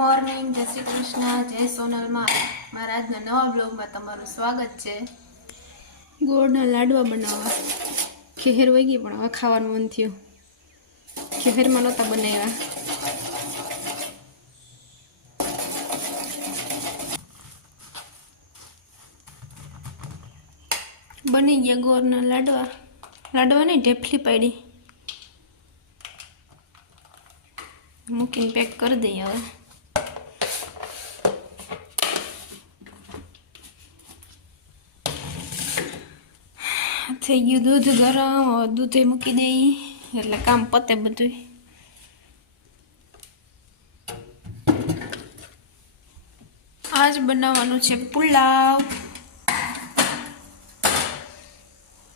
Morning, જય શ્રી કૃષ્ણ, જય સોનલમાં મારા આજના નવા બ્લોગમાં તમારું સ્વાગત છે. ગોળના લાડવા બનાવવા. ખેહેર વહી ગઈ પણ હવે ખાવાનું મન થયું. ખેહેરમાં નહોતા બનાવ્યા. બની ગયા ગોળના લાડવા. લાડવા નહીં, ઢેફલી પાડી. મૂકીને પેક કરી દઈએ હવે. થઈ ગયું દૂધ ગરમ દૂધે મૂકી દઈ. એટલે કામ પતે બધું આજ બનાવવાનું છે પુલાવ.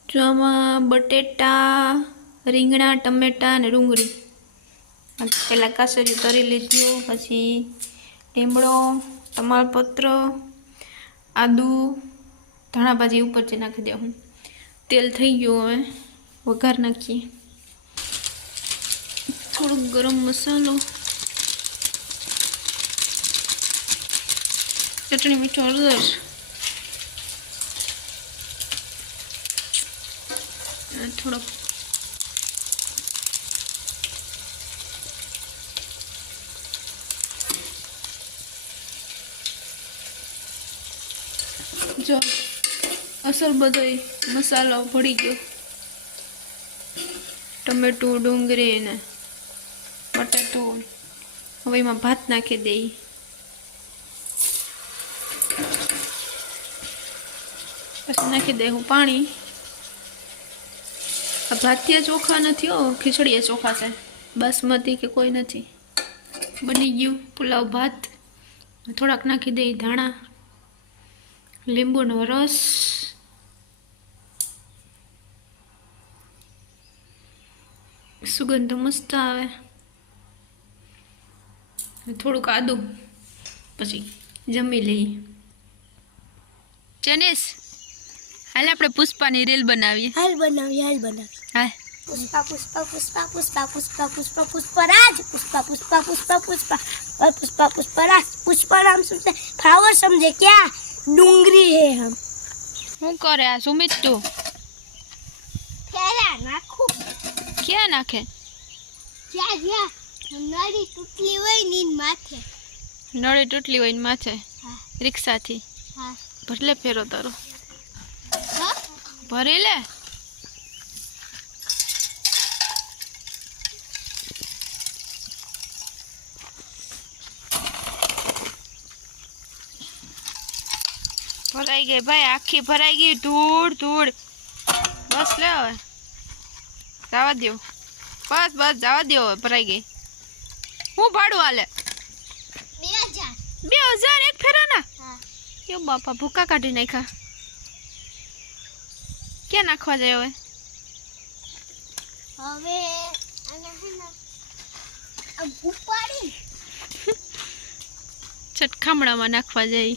જો આમાં બટેટા, રીંગણા, ટમેટા અને ડુંગળી. પહેલાં કાસરી તરી લીધું પછી લીમડો, તમાલપત્ર, આદુ ધાણાભાજી ઉપર જે નાખી દેવું તેલ થઈ ગયું હવે વઘાર નાખીએ થોડુંક ગરમ મસાલો ચટણી મીઠો હળદર અને થોડોક જો અસલ બધો મસાલો ભળી ગયો. ટમેટું, ડુંગળી ને બટાટું. હવે એમાં ભાત નાખી દઈ. પછી નાખી હું પાણી. આ ભાતીય ચોખા નથી હો, ખીચડીએ ચોખા છે. બાસમતી કે કોઈ નથી. બની ગયું પુલાવ ભાત. થોડાક નાખી દઈ ધાણા, લીંબુનો રસ. સુગંધ મસ્ત આવે થોડુંક આદુ પછી જમી લઈએ જનેશ હાલ આપણે પુષ્પાની રીલ બનાવીએ હાલ બનાવી હાલ બનાવી હા પુષ્પા પુષ્પા પુષ્પા પુષ્પા પુષ્પા પુષ્પા પુષ્પરાજ પુષ્પા પુષ્પા પુષ્પા પુષ્પા और पुष्पा पुष्पराज पुष्पा नाम सुनते फ्लावर समझे क्या डूंगरी है हम શું કરે આ સુમિત તું क्या नाखू ક્યાં નાખે? જ્યાં જ્યાં. નળી તૂટલી હોય ને માથે. નળી તૂટલી હોય ને માથે? રિક્ષાથી? ભરલે ફેરો તારો. ભરી લે. ભરાઈ ગઈ. ભાઈ આખી ભરાઈ ગઈ. ધૂળ ધૂળ. બસ લે હવે. જવા દો બસ બસ જવા દો ભરાઈ ગઈ. હું ભાડું હાલે? બે હજાર એક ફેરાના? ના એ બાપા ભૂકા કાઢી નાખ્યા. ક્યાં નાખવા જાય હવે? હવે ચટખામણામાં નાખવા જાય.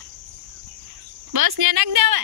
બસ ત્યાં નાખ દે હવે.